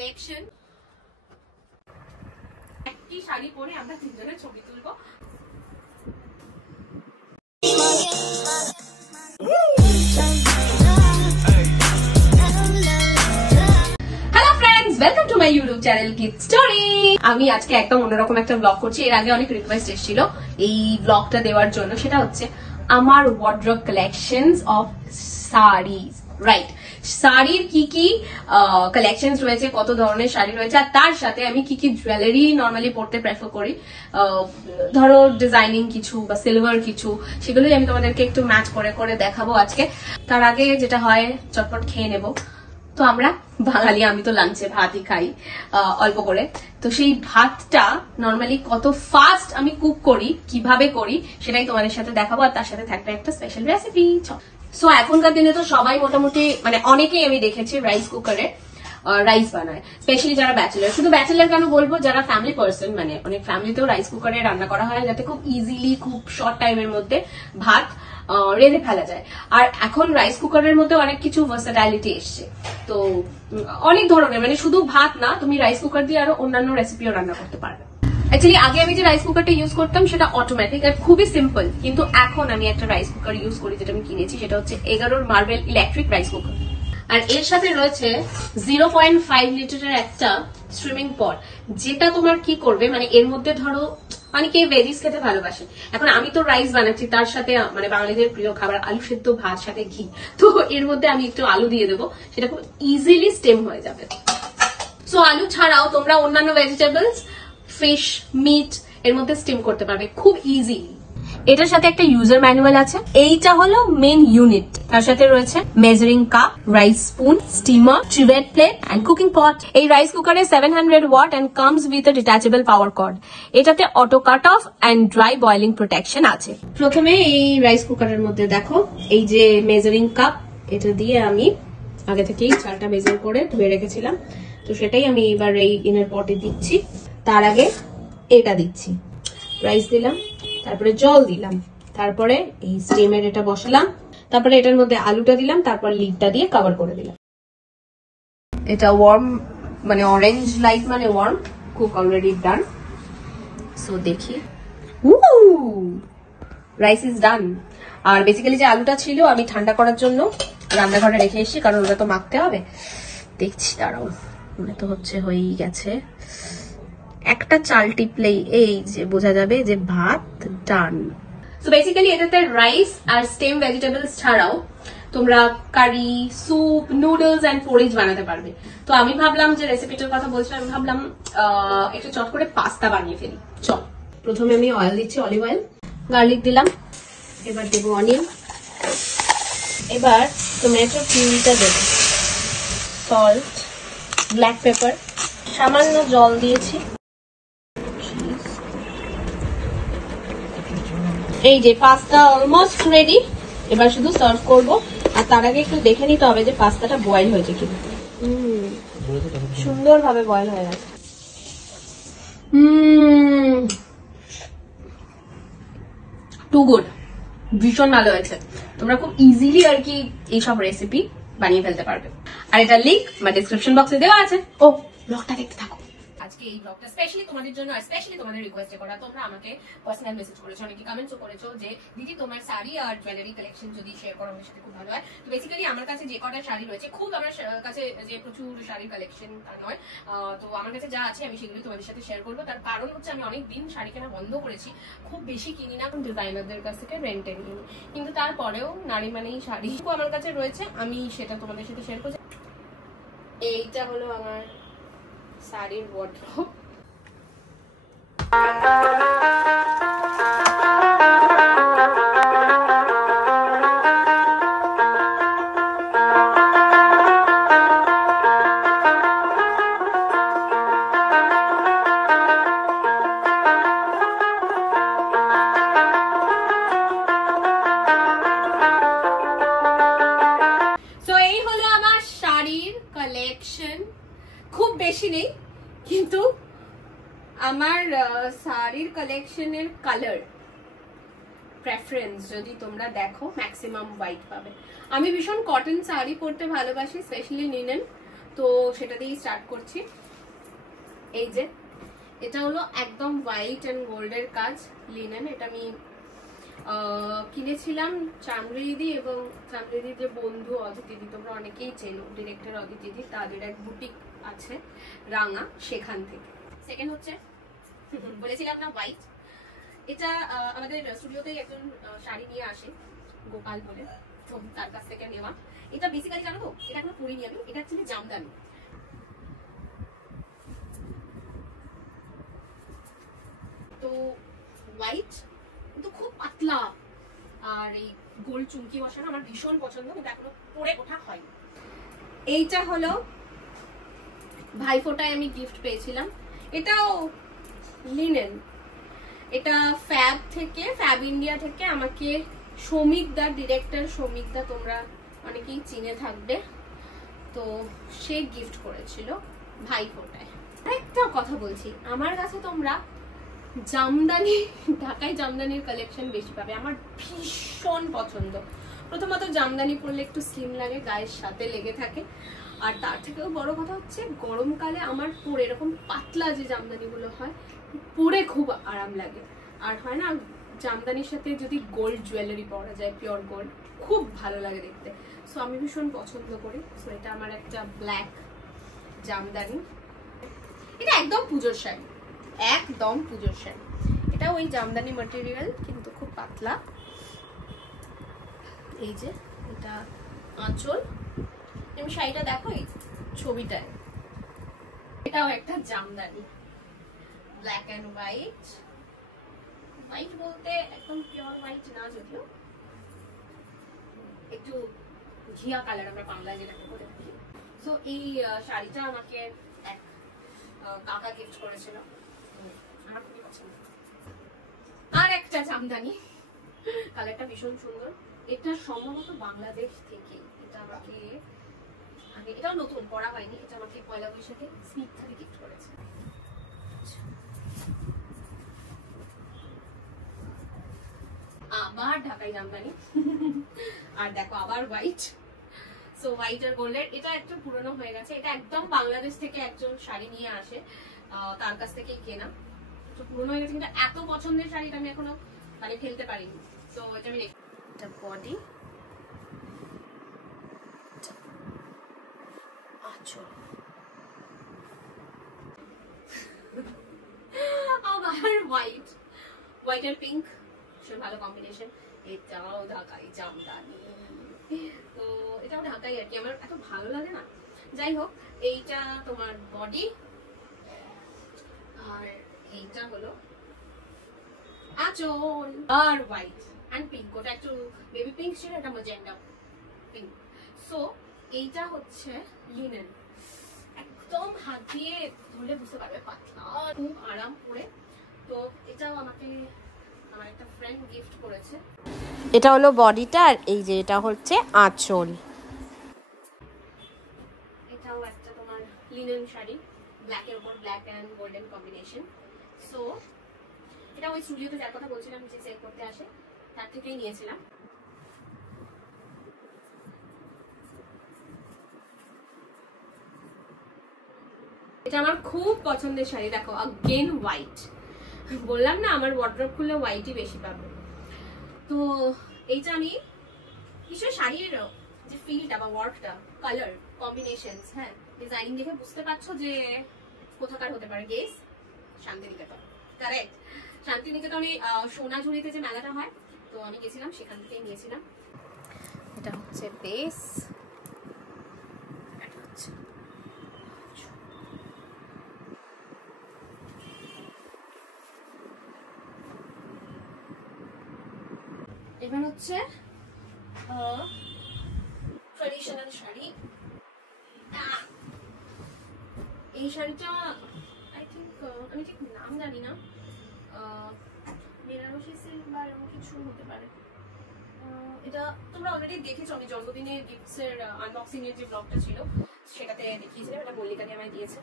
Collection. একটি শাড়ি পরে আমরা তিনজনের ছবি তুলবো। Welcome to my YouTube channel kid story. আমি আজকে একদম অন্যরকম একটা ব্লগ করছি। এর আগে অনেক রিকোয়েস্ট এসেছিল এই ব্লগটা দেওয়ার জন্য, সেটা হচ্ছে আমার wardrobe collections of saris. Right, শাড়ির কি কি কালেকশনস রয়েছে, কত ধরনের শাড়ি রয়েছে, আর তার সাথে আমি কি কি জুয়েলারি নর্মালি পড়তে প্রেফার করি, ধরো ডিজাইনিং কিছু বা সিলভার কিছু, সেগুলোই আমি তোমাদেরকে একটু ম্যাচ করে করে দেখাবো আজকে। তার আগে যেটা হয়, চটপট খেয়ে নেবো। তো আমরা বাঙালি, আমি তো লাঞ্চে ভাতই খাই অল্প করে। তো সেই ভাতটা নর্মালি কত ফাস্ট আমি কুক করি, কিভাবে করি, সেটাই তোমাদের সাথে দেখাবো। আর তার সাথে থাকবে একটা স্পেশাল রেসিপি। সো এখনকার দিনে তো সবাই মোটামুটি, মানে অনেকেই আমি দেখেছি রাইস কুকারে রাইস বানায়, স্পেশালি যারা ব্যাচেলার। শুধু ব্যাচেলার কেন বলবো, যারা ফ্যামিলি পার্সন, মানে অনেক ফ্যামিলিতেও রাইস কুকারে রান্না করা হয়, যাতে খুব ইজিলি, খুব শর্ট টাইমের মধ্যে ভাত রেঁধে ফেলা যায়। আর এখন রাইস কুকারের মধ্যে অনেক কিছু ভার্সাটাইলিটি এসছে, তো অনেক ধরনের, মানে শুধু ভাত না, তুমি রাইস কুকার দিয়ে আরো অন্যান্য রেসিপিও রান্না করতে পারবে। অ্যাকচুয়ালি আগে আমি যে রাইস কুকারটা ইউজ করতাম সেটা অটোমেটিক আর খুবই সিম্পল, কিন্তু এখন আমি একটা রাইস কুকার ইউজ করি, যেটা আমি কিনেছি, সেটা হচ্ছে 11 মার্বেল ইলেকট্রিক রাইস কুকার। আর এর সাথে রয়েছে 0.5 লিটারের একটা স্ট্রিমিং পট, যেটা তোমার কি করবে, মানে এর মধ্যে ধরো অনেকে ভেজিস খেতে ভালোবাসে। এখন আমি তো রাইস বানাচ্ছি, তার সাথে মানে বাঙালিদের প্রিয় খাবার আলু সেদ্ধ ভাত সাথে ঘি, তো এর মধ্যে আমি একটু আলু দিয়ে দেবো, সেটা খুব ইজিলি স্টেম হয়ে যাবে। সো আলু ছাড়াও তোমরা অন্যান্য ভেজিটেবলস, ফিশ, মিট এর মধ্যে স্টিম করতে পারবে খুব ইজিলি। এটার সাথে একটা ইউজার ম্যানুয়াল আছে। এইটা হলো মেন ইউনিট। তার সাথে রয়েছে measuring cup, rice spoon, steamer, trivet plate and cooking pot. এই রাইস কুকারে 700 watt and comes with a detachable power cord. এটাতে auto cut off and dry boiling protection আছে। প্রথমে এই রাইস কুকারের মধ্যে দেখো এই যে মেজারিং কাপ, এটা দিয়ে আমি আগে থেকেই চালটা মেজার করে ধুয়ে রেখেছিলাম, তো সেটাই আমি এবার এই ইনার পটে দিচ্ছি। তার আগে এটা দিচ্ছি, রাইস দিলাম, তারপরে জল দিলাম, তারপরে এই স্টিমের এটা বসালাম, তারপরে এটার মধ্যে আলুটা দিলাম, তারপর লিডটা দিয়ে কভার করে দিলাম। এটা ওয়ার্ম, মানে অরেঞ্জ লাইট মানে warm, cook already done. So দেখি, রাইস ইজ ডান। আর বেসিক্যালি যে আলুটা ছিল আমি ঠান্ডা করার জন্য রান্নাঘরে রেখে এসেছি, কারণ ওটা তো মাখতে হবে। দেখছি, দাঁড়াও, মনে তো হচ্ছে হয়েই গেছে। একটা চাল টিপলেই এই যে বোঝা যাবে যে ভাত ডান। সো বেসিক্যালি এটাতে রাইস আর স্টেম ভেজিটেবলস ছাড়াও তোমরা কারি, স্যুপ, নুডলস এন্ড পোরিজ বানাতে পারবে। তো আমি ভাবলাম, যে রেসিপিটার কথা বলছিলাম, আমি ভাবলাম একটু চট করে পাস্তা বানিয়ে ফেলি। চল, প্রথমে আমি অয়েল দিচ্ছি, অলিভ অয়েল, গার্লিক দিলাম, এবার দেবো অনিয়ন, এবার টমেটো পিউরিটা দেবো, সল্ট, ব্ল্যাক পেপার, সামান্য জল দিয়েছি। এই যে পাস্তা অলমোস্ট রেডি, এবার শুধু সার্ভ করবো। আর তার আগে একটু দেখে নিতে হবে যে পাস্তাটা বয়েল হয়েছে কিনা। সুন্দরভাবে বয়েল হয়ে গেছে। টু গুড, ভীষণ ভালো হয়েছে। তোমরা খুব ইজিলি আর কি এইসব রেসিপি বানিয়ে ফেলতে পারবে। আর এটা লিংক বা ডেসক্রিপশন বক্সে দেওয়া আছে। ও, ব্লগটা দেখতে থাকো। আজকে এই ব্লগটা স্পেশালি তোমাদের জন্য, আর স্পেশালি তোমাদের রিকোয়েস্টে করা। তোমরা আমাকে পার্সোনাল মেসেজ করেছো, অনেকে কমেন্টসও করেছো যে দিদি তোমার শাড়ি আর জুয়েলারি কালেকশন যদি শেয়ার করো আমার সাথে খুব ভালো হয়। তো বেসিক্যালি আমার কাছে যে কটা শাড়ি রয়েছে, খুব আমার কাছে যে প্রচুর শাড়ির কালেকশন তা নয়, তো আমার কাছে যা আছে আমি সেগুলো তোমাদের সাথে শেয়ার করবো। তার কারণ হচ্ছে আমি অনেক দিন শাড়ি কেনা বন্ধ করেছি, খুব বেশি কিনি না, ডিজাইনারদের কাছ থেকে রেন্টে নিই, কিন্তু তারপরেও নারী মানেই শাড়ি আমার কাছে রয়েছে, আমি সেটা তোমাদের সাথে শেয়ার করছি। এইটা হলো আমার শাড়ির ওয়ার্ড্রব। খুব বেশি নেই, কিন্তু আমার শাড়ির কালেকশনের কালার প্রেফারেন্স যদি তোমরা দেখো, ম্যাক্সিমাম হোয়াইট পাবে। আমি ভীষণ কটন শাড়ি পরতে ভালোবাসি, স্পেশালি লিনেন। তো সেটা দিয়েই স্টার্ট করছি। এই যে এটা হলো একদম হোয়াইট অ্যান্ড গোল্ডের কাজ, লিনেন। এটা আমি কিনেছিলাম চামড়িদি, এবং চামড়িদির যে বন্ধু অজিত দিদি, তোমরা অনেকেই চেনো, ডিরেক্টর অজিত দিদি, তাদের এক বুটিক আছে রাঙা, সেখান থেকে। সেকেন্ড হচ্ছে বলেছিলাম না হোয়াইট, এটা আমাদের স্টুডিওতেই একজন শাড়ি নিয়ে আসে গোপাল বলে, তো তার কাছ থেকে নেওয়া। এটা বেসিক্যালি জানো তো, এটা এখনো পরিনি আমি, এটা অ্যাকচুয়ালি জামদানি। তো হোয়াইট কিন্তু খুব পাতলা, আর এই গোল চুমকি বসানো আমার ভীষণ পছন্দ, কিন্তু এখনো পরে ওঠা হয়। এইটা হলো ভাইফোঁটায় আমি গিফট পেয়েছিলাম, এটাও লিনেন। এটা ফ্যাব থেকে, ফ্যাব ইন্ডিয়া থেকে আমাকে সৌমিক দা, ডিরেক্টর সৌমিক দা, তোমরা অনেকেই চিনে থাকবে, তো সে গিফট করেছিল ভাইফোঁটায়। একটা কথা বলছি, আমার কাছে তোমরা জামদানি, ঢাকায় জামদানির কালেকশন বেশি পাবে, আমার ভীষণ পছন্দ। প্রথমত জামদানি পরলে একটু স্লিম লাগে, গায়ের সাথে লেগে থাকে, আর তার থেকেও বড় কথা হচ্ছে গরমকালে আমার পরে এরকম পাতলা যে জামদানিগুলো হয় পরে খুব আরাম লাগে। আর হয় না জামদানির সাথে যদি গোল্ড জুয়েলারি পরা যায়, পিওর গোল্ড, খুব ভালো লাগে দেখতে। সো আমি ভীষণ পছন্দ করি। সো এটা আমার একটা ব্ল্যাক জামদানি, এটা একদম পুজোর শাড়ি, একদম পুজোর শাড়ি। এটা ওই জামদানি ম্যাটেরিয়াল কিন্তু খুব পাতলা। এই যে এটা আঁচল, তুমি শাড়িটা দেখো এই ছবিটায়, এটাও একটা jamdani, black and white. White বলতে একদম পিওর হোয়াইট না, যদিও একটু ঘিয়া কালার আমরা বাংলায় যেটাকে বলে থাকি। সো এই শাড়িটা আমাকে এক কাকা গিফট করেছিল, আমার খুবই পছন্দ। আর একটা জামদানি, কালারটা ভীষণ সুন্দর, এটা সম্ভবত বাংলাদেশ থেকে, এটা আমাকে আগে, এটাও নতুন পরা হয়নি, এটা আমাকে পয়লা বৈশাখে স্নিগ্ধাদি গিফট করেছে। আবার ঢাকাই জামদানি, আর দেখো আবার হোয়াইট। সো হোয়াইট আর গোল্ডের, এটা একটু পুরনো হয়ে গেছে, এটা একদম বাংলাদেশ থেকে একজন শাড়ি নিয়ে আসে, তার কাছ থেকেই কেনা, একটু পুরনো হয়ে গেছে, কিন্তু এত পছন্দের শাড়িটা আমি এখনো মানে ফেলতে পারিনি। তো এটা আমি, এটা বডি, আঁচল, আবার হোয়াইট, হোয়াইট আর পিঙ্ক ভীষণ ভালো কম্বিনেশন। এটাও ঢাকাই জামদানি, তো এটাও ঢাকাই আর কি, আমার এত ভালো লাগে না। যাই হোক, এইটা তোমার বডি, আর এইটা হলো আঁচল, আর হোয়াইট এন্ড পিঙ্ক, ওটা একটু বেবি পিঙ্ক ছিল, এটা ম্যাজেন্টা পিঙ্ক। সো এইটা হচ্ছে লিনেন, একদম হাত দিয়ে ধরলে বুঝতে পারবে পাতলা, খুব আরাম করে। তো এটাও আমাকে আমার একটা ফ্রেন্ড গিফট করেছে। এটা হলো বডিটা, আর এই যে এটা হচ্ছে আঁচল। এটাও একটা তোমার লিনেন শাড়ি, ব্ল্যাকের উপর black and golden combination. So এটা ওই স্টুডিওতে যার কথা বলছিলাম যে সেল করতে আসে, তার থেকেই নিয়েছিলাম। এটা আমার খুব পছন্দের শাড়ি, দেখো अगेन হোয়াইট, বললাম না আমার ওয়ার্ড্রপ খুললে হোয়াইটই বেশি পাবো। তো এইটা আমি নিশ্চয়ই শাড়ির যে ফিলটা বা ওয়ার্কটা, কালার কম্বিনেশনস, হ্যাঁ ডিজাইনিং দেখে বুঝতে পারছো যে কোথাকার হতে পারে। Guess, Shantiniketan, correct. শান্তিনিকেতনে সোনাঝুরিতে যে মেলাটা হয়, তো আমি গেছিলাম, সেখান থেকেই নিয়েছিলাম। এটা হচ্ছে বেস, এটা হচ্ছে এবার হচ্ছে ট্রেডিশনাল শাড়ি। এই শাড়িটা আই থিঙ্ক, আমি ঠিক নাম জানি না, বেনারসি সিল্ক বা এরকম কিছু হতে পারে। এটা তোমরা অলরেডি দেখেছো, আমি জন্মদিনের গিফটস এর আনবক্সিং এর যে ব্লগটা ছিল সেটাতে দেখিয়েছিলাম, এটা মল্লিকাদি আমায় দিয়েছে।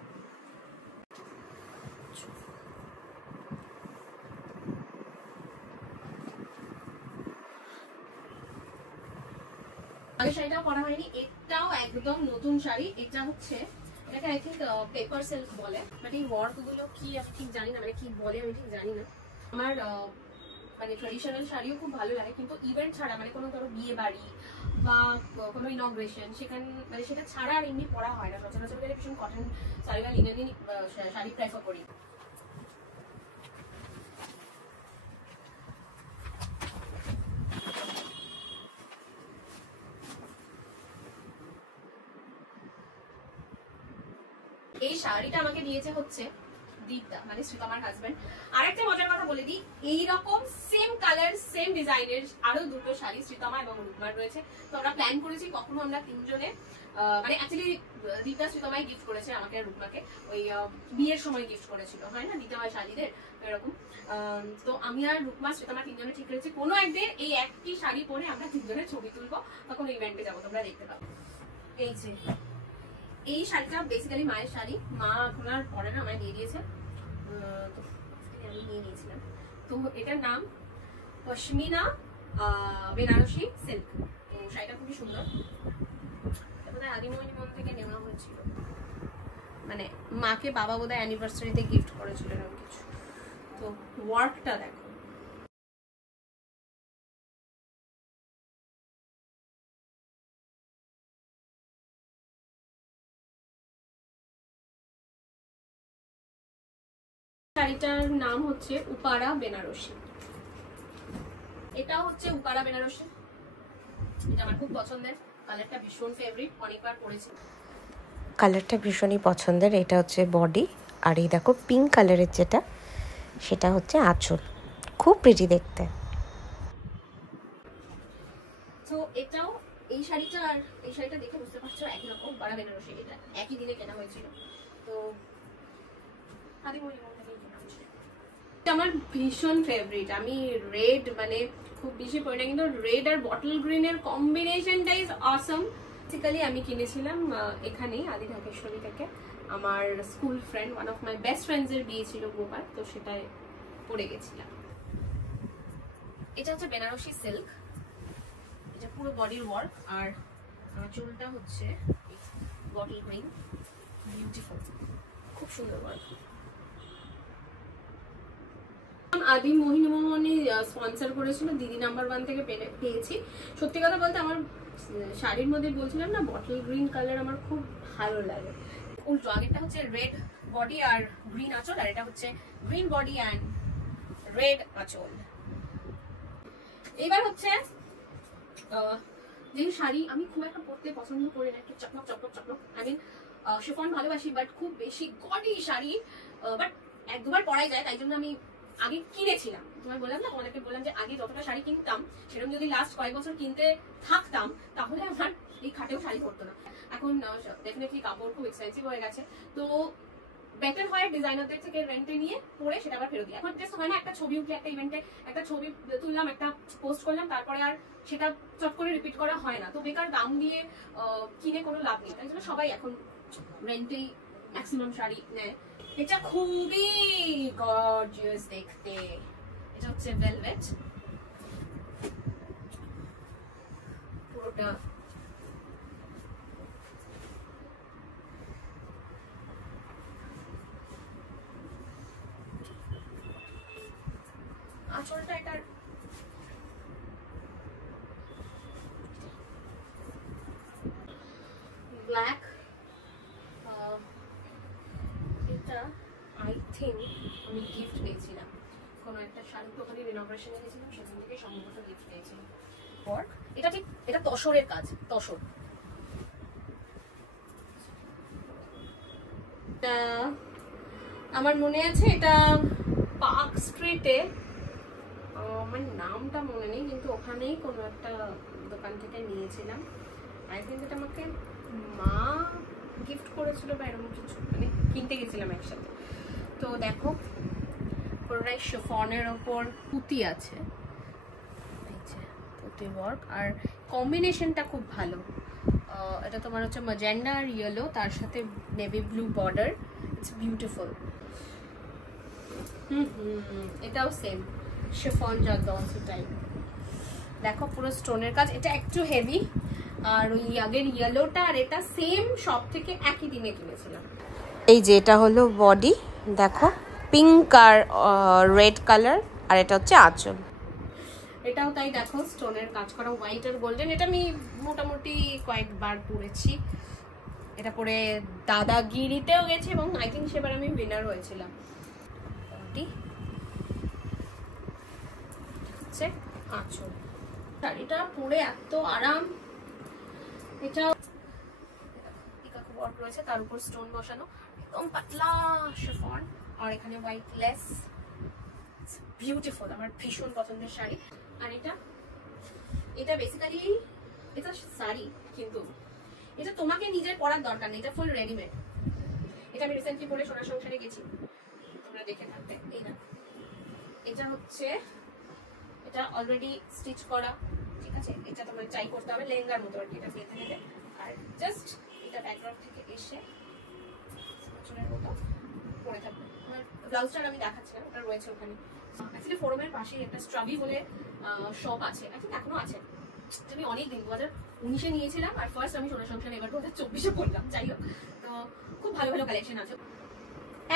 আগের শাড়িটাও পরা হয়নি, এটাও একদম নতুন শাড়ি। এটা হচ্ছে এটাকে আই থিঙ্ক পেপার সিল্ক বলে, বাট এই ওয়ার্ক গুলো কি আমি ঠিক জানি না, মানে কি বলে আমি ঠিক জানি না। আমার মানে ট্রেডিশনাল শাড়িও খুব ভালো লাগে, কিন্তু ইভেন্ট ছাড়া মানে কোনো ধরো বিয়ে বাড়ি বা কোনো ইনগ্রেশন সেখানে মানে সেটা ছাড়া আর এমনি পরা হয় না। সচরাচর ভীষণ কটন শাড়ি বা লিনেনই শাড়ি প্রেফার করি। এই শাড়িটা আমাকে দিয়েছে হচ্ছে দীপদা, মানে শ্রীতমার হাজবেন্ড। আর একটা মজার কথা বলে দিই, এইরকম সেম কালার সেম ডিজাইনের আরো দুটো শাড়ি শ্রীতমা এবং রুকমার রয়েছে। তো আমরা প্ল্যান করেছি কখনো আমরা তিনজনে, মানে অ্যাকচুয়ালি দীপদা শ্রীতমাই গিফট করেছে আমাকে আর রুকমাকে, ওই বিয়ের সময় গিফট করেছিল, হয় না দিতে হয় শাড়িদের এরকম। তো আমি আর রুকমা শ্রীতমা তিনজনে ঠিক করেছি কোনো একদিন এই একটি শাড়ি পরে আমরা তিনজনে ছবি তুলবো, তখন ইভেন্টে যাবো, তোমরা দেখতে পাবো। এই যে এই শাড়িটা বেসিক্যালি মায়ের শাড়ি, মা এখন আর পরে না, আমায় দিয়ে দিয়েছে, তো আমি নিয়ে নিয়েছিলাম। তো এটার নাম পশমিনা বেনারসি সিল্ক। তো শাড়িটা খুবই সুন্দর, বোধহয় আদিমণি মন থেকে নেওয়া হয়েছিল, মানে মাকে বাবা বোধহয় অ্যানিভার্সারিতে গিফট করেছিল এরকম কিছু। তো ওয়ার্কটা দেখো, শাড়িটার নাম হচ্ছে উপারা বেনারসি। এটা হচ্ছে উপারা বেনারসি, এটা আমার খুব পছন্দের, কালারটা ভীষণ ফেভারিট, অনেকবার পরেছি। কালারটা ভীষণই পছন্দের। এটা হচ্ছে বডি, আর এই দেখো পিঙ্ক কালারের যেটা, সেটা হচ্ছে আঁচল, খুব প্রিটি দেখতে। তো এটাও এই শাড়িটা আর এই শাড়িটা দেখে বুঝতে পারছো একই রকম, উপারা বেনারসি, এটা একই দিনে কেনা হয়েছিল। তো আমার ভীষণ ফেভারিট, আমি রেড মানে খুব বেশি পড়ি না, কিন্তু রেড আর বটল গ্রিনের কম্বিনেশনটা ইজ অসম। বেসিক্যালি আমি কিনেছিলাম এখানেই আদি ঢাকেশ্বরী থেকে, আমার school friend, one of my best friends এর বিয়ে ছিল গোপাল, তো সেটাই পরে গেছিলাম। এটা হচ্ছে বেনারসি সিল্ক, এটা পুরো বডির ওয়ার্ক, আর চুলটা হচ্ছে বটল গ্রিন, বিউটিফুল, খুব সুন্দর ওয়ার্ক। আদি মোহিনীমোহনী স্পন্সর করেছিল, দিদি নাম্বার 1 থেকে পেয়েছি। সত্যি কথা বলতে আমার শাড়ির মধ্যে বলছিলাম না বটল গ্রিন কালার আমার খুব ভালো লাগে। উল্টো, আগেরটা হচ্ছে রেড বডি আর গ্রিন আঁচল, আর এটা হচ্ছে গ্রিন বডি অ্যান্ড রেড আঁচল। এবার হচ্ছে যে শাড়ি আমি খুব একটা পরতে পছন্দ করি না, একটু চকমক চকমক চকমক, আই মিন শিফন ভালোবাসি, বাট খুব বেশি গডি শাড়ি বাট এক দুবার পরাই যায়, তাই জন্য আমি আগে কিনেছিলাম। তোমায় বললাম না, তোমাদেরকে বললাম যে আগে যতটা শাড়ি কিনতাম সেরকম যদি লাস্ট কয়েক বছর কিনতে থাকতাম তাহলে আমার এই খাটেও শাড়ি পরতো না। এখন ডেফিনেটলি কাপড় খুব এক্সপেন্সিভ হয়ে গেছে, তো বেটার হয় ডিজাইনারদের থেকে রেন্টে নিয়ে পরে সেটা আবার ফেরত দিই। এখন জাস্ট হয় না, একটা ছবি উঠলে একটা ইভেন্টে একটা ছবি তুললাম, একটা পোস্ট করলাম, তারপরে আর সেটা চট করে রিপিট করা হয় না, তো বেকার দাম দিয়ে কিনে কোনো লাভ নেই, তাই জন্য সবাই এখন রেন্টেই ম্যাক্সিমাম শাড়ি নেয়। এটা খুবই গর্জিয়াস দেখতে, এটা হচ্ছে ভেলভেট, পুরোটা আঁচলটা এটার ব্ল্যাক, এটা আই থিঙ্ক আমি গিফট পেয়েছিলাম কোনো একটা শাড়ি দোকানে রিনোভেশনে গেছিলাম, সেখান থেকে সম্ভবত গিফট পেয়েছিলাম। এটা ঠিক এটা তসরের কাজ, তসর। আমার মনে আছে এটা পার্ক স্ট্রিটে, আমার নামটা মনে নেই, কিন্তু ওখানেই কোনো একটা দোকান থেকে নিয়েছিলাম। আই থিঙ্ক এটা আমাকে মা গিফট করেছিল বা এরকম কিছু, মানে কিনতে গেছিলাম একসাথে। তো দেখো পুরোটাই শিফনের ওপর পুঁতি আছে, পুঁতি ওয়ার্ক, আর কম্বিনেশনটা খুব ভালো। এটা তোমার হচ্ছে ম্যাজেন্ডা আর ইয়েলো, তার সাথে navy blue border, it's beautiful. এটাও সেম শিফন জারদৌসি টাইপ। দেখো পুরো স্টোনের কাজ, এটা একটু হেভি। আর ওই আগের ইয়েলোটা আর এটা সেম শপ থেকে একই দিনে কিনেছিলাম। এই যে এটা হলো বডি, দেখো পিঙ্ক আর রেড কালার, আর এটা হচ্ছে আঁচল। এটাও তাই, দেখো স্টোনের কাজ করা হোয়াইট আর গোল্ডেন। এটা আমি মোটামুটি কয়েকবার পরেছি, এটা পরে দাদাগিরিতেও গেছি এবং আই থিঙ্ক সেবার আমি উইনার হয়েছিলাম। আঁচল, শাড়িটা পরে এত আরাম। এটা ওয়ার্ক রয়েছে, তার উপর স্টোন বসানো, একদম পাতলা শিফন, আর এখানে হোয়াইট লেস, বিউটিফুল, আমার ভীষণ পছন্দের শাড়ি। আর এটা বেসিক্যালি এটা শাড়ি, কিন্তু এটা তোমাকে নিজের পরার দরকার নেই, এটা ফুল রেডিমেড। এটা আমি রিসেন্টলি পরে সোনার সংসারে গেছি, তোমরা দেখে থাকবে। এই না, এটা হচ্ছে, এটা অলরেডি স্টিচ করা, ঠিক আছে? এটা তোমার চাই করতে হবে লেহেঙ্গার মতো আর কি, এটা বেঁধে নেবে। আর জাস্ট এটা ব্যাকগ্রাউন্ড থেকে এসে চুলের মতো পরে থাকবে। আমার ব্লাউজটা আমি দেখাচ্ছি না, ওটা রয়েছে ওখানে। অ্যাকচুয়ালি ফোরামের পাশে একটা স্ট্রাবি বলে শপ আছে, এখন এখনো আছে। আমি অনেকদিন 2019-এ নিয়েছিলাম, আর ফার্স্ট আমি সোনার সংসারে এবার 2024-এ করলাম। যাই হোক, তো খুব ভালো ভালো কালেকশন আছে।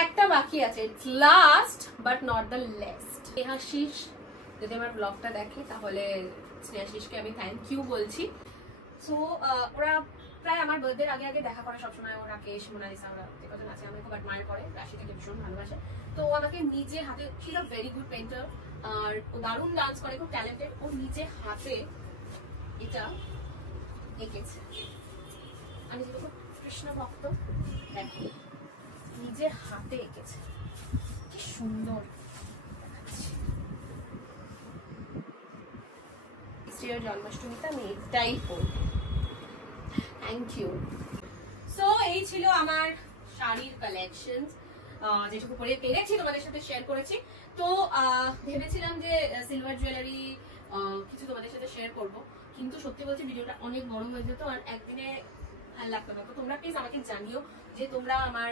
একটা বাকি আছে, last but not the least. Snehashis যদি আমার ব্লগটা দেখে তাহলে স্নেহাশিসকে আমি থ্যাংক ইউ বলছি। সো ওরা প্রায় আমার বার্থডের আগে আগে দেখা করে সবসময়। ওরা রাকেশ, মোনালিসা, ওরা যে কজন আছে আমি খুব অ্যাডমায়ার করে, রাশি থেকে ভীষণ ভালোবাসে। তো আমাকে নিজে হাতে, she is a very good painter, আর ও দারুণ ডান্স করে, খুব ট্যালেন্টেড। ও নিজে হাতে এটা এঁকেছে। আমি যেহেতু কৃষ্ণ ভক্ত, দেখো নিজে হাতে এঁকেছে, কি সুন্দর জন্মাষ্টমীতে আমি এটাই করবো। Thank you. সো এই ছিল আমার শাড়ির কালেকশন, যেটুকু পরে পেরেছি তোমাদের সাথে শেয়ার করেছি। তো ভেবেছিলাম যে সিলভার জুয়েলারি কিছু তোমাদের সাথে শেয়ার করব, কিন্তু সত্যি বলছি ভিডিওটা অনেক বড় হয়ে যেত আর একদিনে ভালো লাগতো না। তো তোমরা প্লিজ আমাকে জানিও যে তোমরা আমার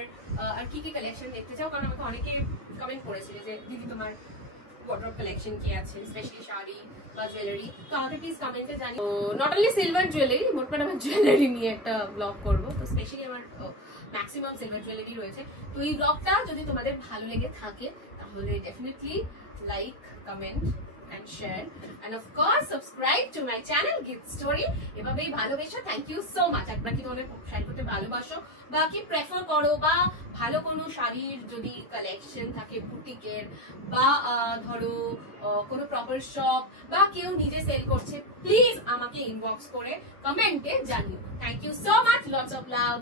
আর কি কি কালেকশন দেখতে চাও, কারণ আমাকে অনেকে কমেন্ট করেছিলে যে দিদি তোমার ওয়ার্ড্রপ কালেকশন কি আছে, স্পেশালি শাড়ি বা জুয়েলারি। তো আমাকে প্লিজ কমেন্টে জানিও। নট অনলি সিলভার জুয়েলারি, মোটমাট আমার জুয়েলারি নিয়ে একটা ব্লগ করবো। তো স্পেশালি আমার ম্যাক্সিমাম সিলভার জুয়েলারি রয়েছে। তো এই ব্লগটা যদি তোমাদের ভালো লেগে থাকে তাহলে definitely like, comment and share, and of course subscribe to my channel Gift Story. এভাবেই ভালোবেসো। Thank you so much. একবার কি তোমাদের শাড়ি করতে ভালোবাসো বা কি প্রেফার করো, বা ভালো কোনো শাড়ির যদি কালেকশন থাকে বুটিকের, বা ধরো কোনো প্রপার শপ, বা কেউ নিজে সেল করছে, প্লিজ আমাকে ইনবক্স করে কমেন্টে জানিও। Thank you so much, lots of love.